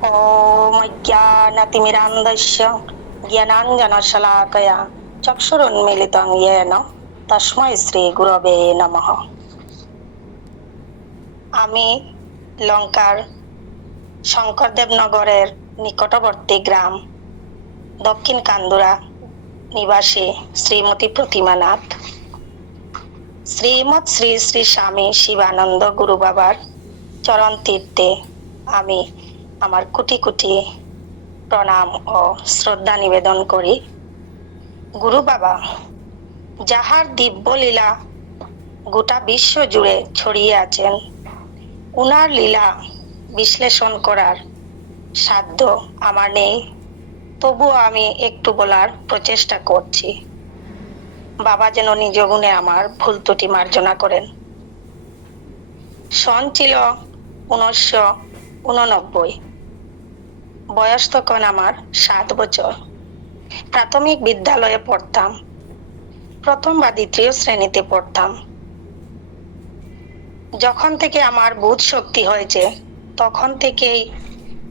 ॐ अज्ञानतिमिरान्धस्य ज्ञानाञ्जनशलाकया चक्षुरुन्मीलितं येन तस्मै শ্রীগুরবে নমঃ। আমি লঙ্কার শঙ্করদেবনগরের নিকটবর্তী গ্রাম দক্ষিণ কান্দুরা নিবাসী শ্রীমতী প্রতিমা নাথ। শ্রীমৎ শ্রী শ্রী স্বামী শিবানন্দ গুরু বাবার চরণ তীর্থে আমি আমার কোটি কোটি প্রণাম ও শ্রদ্ধা নিবেদন করি। গুরু বাবা যাহার দিব্য লীলা গোটা বিশ্ব জুড়ে ছড়িয়ে আছেন, উনার লীলা বিশ্লেষণ করার সাধ্য আমার নেই, তবুও আমি একটু বলার প্রচেষ্টা করছি। বাবা যেন নিজ গুণে আমার ভুল ত্রুটি মার্জনা করেন। সন ছিল 1989, বয়স তখন আমার 7 বছর। প্রাথমিক বিদ্যালয়ে পড়তাম, প্রথম বা দ্বিতীয় শ্রেণীতে পড়তাম। যখন থেকে আমার বোধ শক্তি হয়েছে তখন থেকেই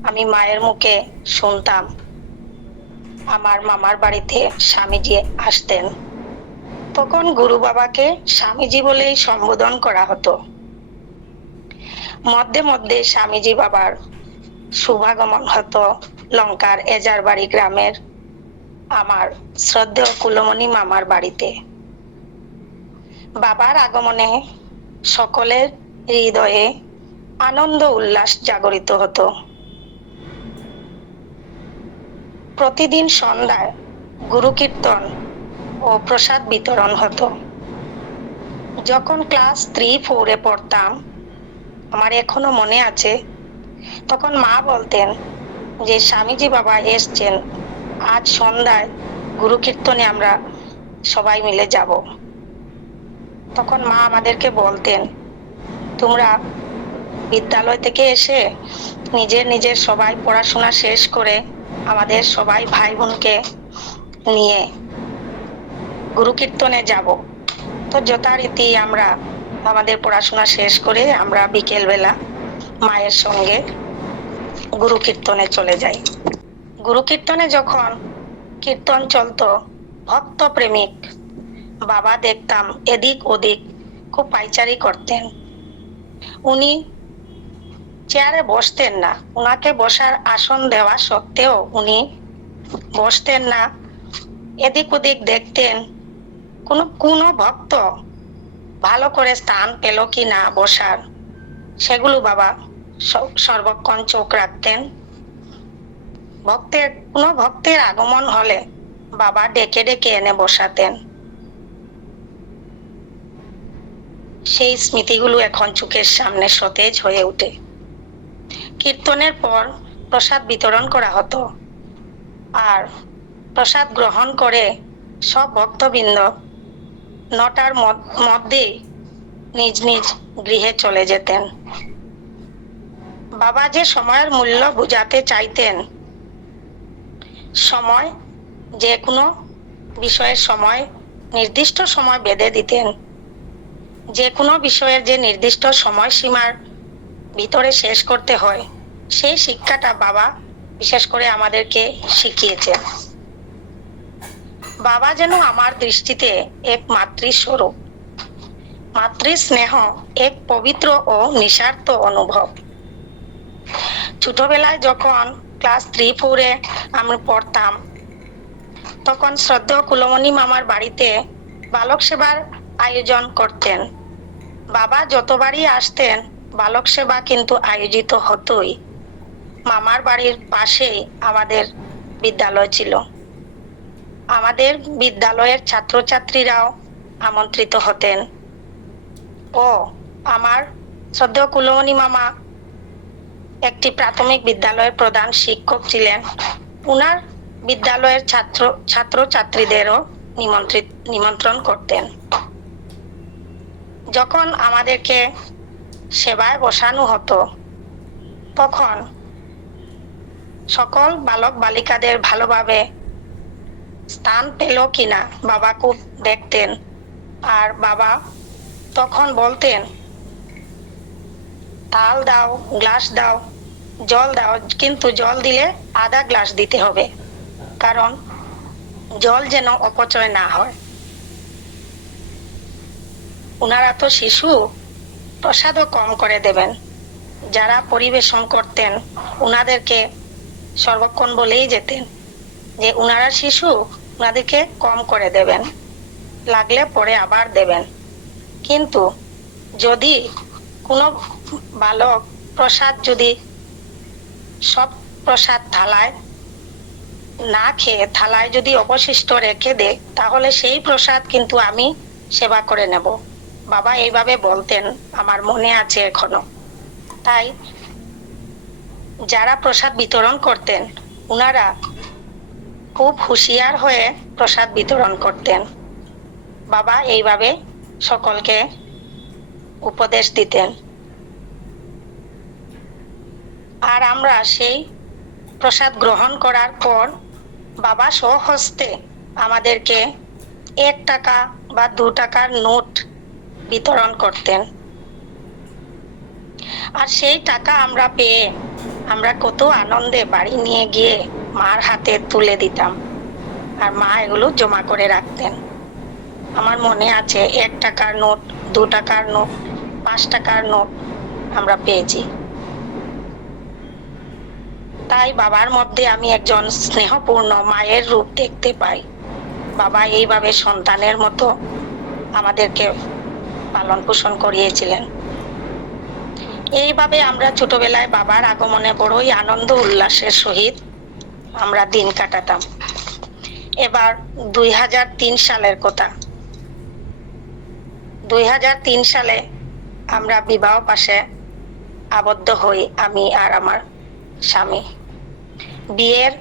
আমি মায়ের মুখে শুনতাম আমার মামার বাড়িতে স্বামীজি আসতেন। তখন গুরু বাবাকে স্বামীজি বলেই সম্বোধন করা হতো। মধ্যে মধ্যে স্বামীজি বাবার শুভাগমন হতো লঙ্কার এজারবাড়ি গ্রামের আমার শ্রদ্ধেয় কুলমণি মামার বাড়িতে। বাবার আগমনে সকলের হৃদয়ে আনন্দ উল্লাস জাগরিত হতো। প্রতিদিন সন্ধ্যায় গুরু কীর্তন ও প্রসাদ বিতরণ হতো। যখন ক্লাস 3-4-এ পড়তাম, আমার এখনো মনে আছে, তখন মা বলতেন যে স্বামীজি বাবা এসছেন, আজ সন্ধ্যায় গুরু কীর্তনে আমরা সবাই মিলে যাব। তখন মা আমাদেরকে বলতেন, তোমরা বিদ্যালয় থেকে এসে নিজের নিজের সবাই পড়াশোনা শেষ করে আমাদের সবাই ভাই বোনকে নিয়ে গুরু কীর্তনে যাব। তো যথারীতি আমরা আমাদের পড়াশোনা শেষ করে আমরা বিকেলবেলা মায়ের সঙ্গে গুরু কীর্তনে চলে যাই। গুরু কীর্তনে যখন কীর্তন চলতো, ভক্ত প্রেমিক বাবা দেখতাম এদিক ওদিক খুব পাইচারি করতেন। উনি চেয়ারে বসতেন না, উনাকে বসার আসন দেওয়া সত্ত্বেও উনি বসতেন না, এদিক ওদিক দেখতেন কোনো ভক্ত ভালো করে স্থান পেল কি না বসার, সেগুলো বাবা সর্বক্ষণ চোখ রাখতেন। কোনো ভক্তের আগমন হলে বাবা ডেকে ডেকে এনে বসাতেন। সেই স্মৃতিগুলো এখন চোখের সামনে সতেজ হয়ে ওঠে। কীর্তনের পর প্রসাদ বিতরণ করা হতো, আর প্রসাদ গ্রহণ করে সব ভক্তবৃন্দ 9টার মধ্যে নিজ নিজ গৃহে চলে যেতেন। বাবা যে সময়ের মূল্য বুঝাতে চাইতেন, সময় যে কোনো বিষয়ের সময় নির্দিষ্ট সময় বেঁধে দিতেন, যে কোনো বিষয়ের যে নির্দিষ্ট সময়সীমার ভিতরে শেষ করতে হয়, সেই শিক্ষাটা বাবা বিশেষ করে আমাদেরকে শিখিয়েছেন। বাবা যেন আমার দৃষ্টিতে এক মাতৃস্বরূপ। মাতৃস্নেহ এক পবিত্র ও নিঃস্বার্থ অনুভব। ছোটবেলায় যখন ক্লাস 3-4-এ আমি পড়তাম, তখন শ্রদ্ধেয় কুলমণি মামার বাড়িতে বালক সেবার আয়োজন করতেন। বাবা যতবারই আসতেন বালক সেবা কিন্তু আয়োজিত হতোই। মামার বাড়ির পাশেই আমাদের বিদ্যালয় ছিল। আমাদের বিদ্যালয়ের ছাত্রছাত্রীরাও আমন্ত্রিত হতেন। ও আমার শ্রদ্ধেয় কুলমণি মামা একটি প্রাথমিক বিদ্যালয়ের প্রধান শিক্ষক ছিলেন। উনার বিদ্যালয়ের ছাত্রছাত্রীদেরও নিমন্ত্রণ করতেন। যখন আমাদেরকে সেবায় বসানো হতো, তখন সকল বালক বালিকাদের ভালোভাবে স্থান পেল কিনা বাবা খুব দেখতেন। আর বাবা তখন বলতেন, থাল দাও, গ্লাস দাও, জল দাও, কিন্তু জল দিলে আধা গ্লাস দিতে হবে, কারণ জল যেন অপচয় না হয়। ওনারা তো শিশু, প্রসাদও কম করে দেবেন। যারা পরিবেশন করতেন ওনাদেরকে সর্বক্ষণ বলেই যেতেন যে ওনারা শিশু, ওনাদেরকে কম করে দেবেন, লাগলে পরে আবার দেবেন। কিন্তু যদি কোনো বালক প্রসাদ যদি সব প্রসাদ থালায় না খেয়ে থালায় যদি অবশিষ্ট রেখে দেয়, তাহলে সেই প্রসাদ কিন্তু আমি সেবা করে নেব। বাবা এইভাবে বলতেন, আমার মনে আছে এখনো। তাই যারা প্রসাদ বিতরণ করতেন ওনারা খুব হুঁশিয়ার হয়ে প্রসাদ বিতরণ করতেন। বাবা এইভাবে সকলকে উপদেশ দিতেন। আর আমরা সেই প্রসাদ গ্রহণ করার পর বাবা স্বহস্তে আমাদেরকে 1 টাকা বা 2 টাকার নোট বিতরণ করতেন। আর সেই টাকা আমরা পেয়ে আমরা কত আনন্দে বাড়ি নিয়ে গিয়ে মার হাতে তুলে দিতাম, আর মা এগুলো জমা করে রাখতেন। আমার মনে আছে 1 টাকার নোট, 2 টাকার নোট, 5 টাকার নোট আমরা পেয়েছি। তাই বাবার মধ্যে আমি একজন স্নেহপূর্ণ মায়ের রূপ দেখতে পাই। বাবা এইভাবে সন্তানের মতো আমাদেরকে পালন পোষণ করিয়েছিলেন। এইভাবে আমরা ছোটবেলায় বাবার আগমনে বড়ই আনন্দ উল্লাসের সহিত আমরা দিন কাটাতাম। এবার 2003 সালের কথা। 2003 সালে আমরা বিবাহ পাশে আবদ্ধ হই, আমি আর আমার স্বামী। বিয়ের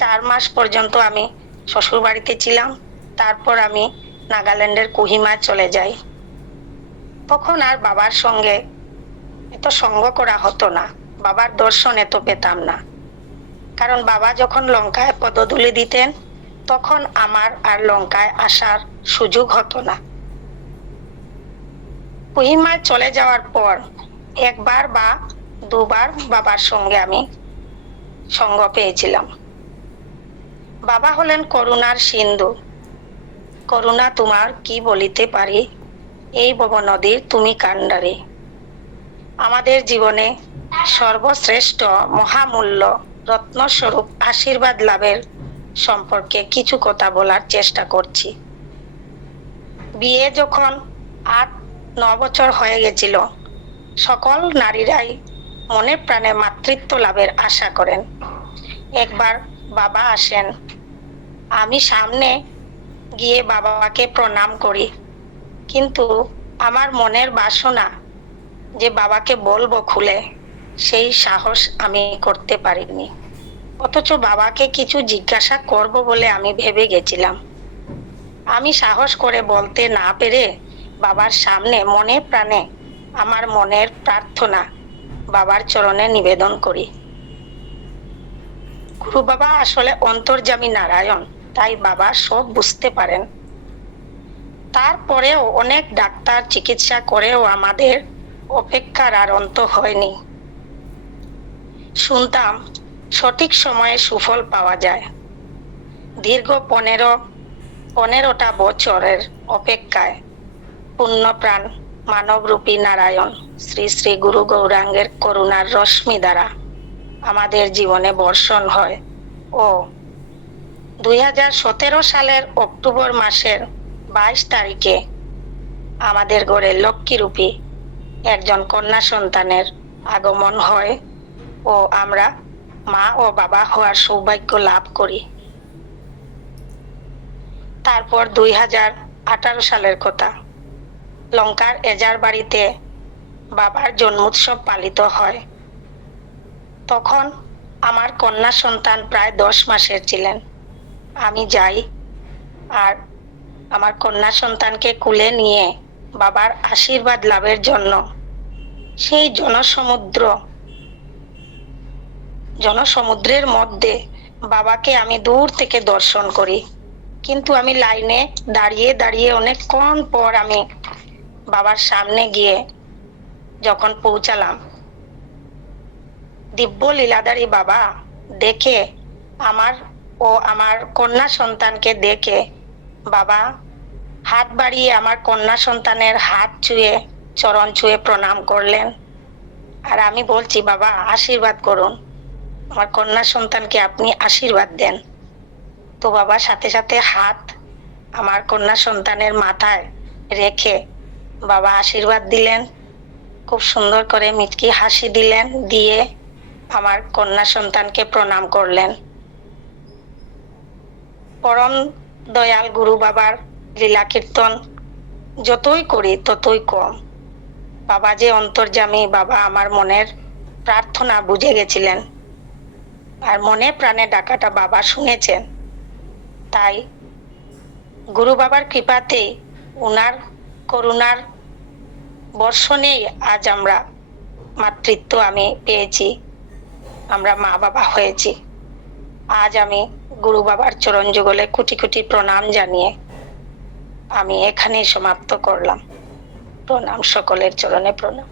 4 মাস পর্যন্ত আমি শ্বশুর বাড়িতে ছিলাম। তারপর আমি নাগাল্যান্ডের কোহিমায় চলে যাই। তখন আর বাবার সঙ্গে এত সঙ্গ করা হতো না, বাবার দর্শন এত পেতাম না। কারণ বাবা যখন লঙ্কায় পদধূলি দিতেন তখন আমার আর লঙ্কায় আসার সুযোগ হতো না। কোহিমায় চলে যাওয়ার পর 1 বার বা 2 বার বাবার সঙ্গে আমি সঙ্গ পেয়েছিলাম। বাবা হলেন করুণার সিন্ধু। করুণা তোমার কি বলিতে পারি, এই ভব নদীর তুমি কান্ডারি। আমাদের জীবনে সর্বশ্রেষ্ঠ মহামূল্য রত্নস্বরূপ আশীর্বাদ লাভের সম্পর্কে কিছু কথা বলার চেষ্টা করছি। বিয়ে যখন 8-9 বছর হয়ে গেছিল, সকল নারীরাই মনে প্রাণে মাতৃত্ব লাভের আশা করেন। একবার বাবা আসেন, আমি সামনে গিয়ে বাবাকে প্রণাম করি, কিন্তু আমার মনের বাসনা যে বাবাকে বলবো খুলে, সেই সাহস আমি করতে পারিনি। অথচ বাবাকে কিছু জিজ্ঞাসা করব বলে আমি ভেবে গেছিলাম। আমি সাহস করে বলতে না পেরে বাবার সামনে মনে প্রাণে আমার মনের প্রার্থনা বাবার চরণে নিবেদন করি। গুরু বাবা আসলে অন্তর্যামী নারায়ণ, তাই বাবা সব বুঝতে পারেন। তারপরেও অনেক ডাক্তার চিকিৎসা করেও আমাদের অপেক্ষার আর অন্ত হয়নি। শুনতাম সঠিক সময়ে সুফল পাওয়া যায়। দীর্ঘ 15টা বছরের অপেক্ষায় পুণ্যপ্রাণ মানবরূপী নারায়ণ শ্রী শ্রী গুরু গৌরাঙ্গের করুণার রশ্মি দ্বারা আমাদের জীবনে বর্ষণ হয় ও 2017 সালের অক্টোবর মাসের 22 তারিখে আমাদের ঘরে লক্ষ্মীরূপী একজন কন্যা সন্তানের আগমন হয় ও আমরা মা ও বাবা হওয়ার সৌভাগ্য লাভ করি। তারপর 2018 সালের কথা। লঙ্কার এজার বাড়িতে বাবার জন্মোৎসব পালিত হয়। তখন আমার কন্যা সন্তান প্রায় 10 মাসের ছিলেন। আমি যাই আর আমার কন্যা সন্তানকে কুলে নিয়ে বাবার আশীর্বাদ লাভের জন্য সেই জনসমুদ্রের মধ্যে বাবাকে আমি দূর থেকে দর্শন করি। কিন্তু আমি লাইনে দাঁড়িয়ে দাঁড়িয়ে অনেকক্ষণ পর আমি বাবার সামনে গিয়ে যখন পৌঁছালাম, দিব্য লীলাধারী বাবা দেখে আমার ও আমার কন্যা সন্তানকে দেখে বাবা হাত বাড়িয়ে আমার কন্যা সন্তানের হাত ছুঁয়ে চরণ ছুঁয়ে প্রণাম করলেন। আর আমি বলছি, বাবা আশীর্বাদ করুন, আমার কন্যা সন্তানকে আপনি আশীর্বাদ দেন। তো বাবা সাথে সাথে হাত আমার কন্যা সন্তানের মাথায় রেখে বাবা আশীর্বাদ দিলেন। খুব সুন্দর করে মিটকি হাসি দিলেন, দিয়ে আমার কন্যা সন্তানকে প্রণাম করলেন। পরম দয়াল গুরু বাবার লীলা কীর্তন যতই করি ততই কম। বাবা যে অন্তর্যামী, বাবা আমার মনের প্রার্থনা বুঝে গেছিলেন আর মনে প্রাণে ডাকাটা বাবা শুনেছেন। তাই গুরু বাবার কৃপাতেই, উনার করুণার বর্ষণেই আজ আমরা মাতৃত্ব আমি পেয়েছি, আমরা মা বাবা হয়েছি। আজ আমি গুরু বাবার চরণ যুগলে কোটি কোটি প্রণাম জানিয়ে আমি এখানেই সমাপ্ত করলাম। প্রণাম, সকলের চরণে প্রণাম।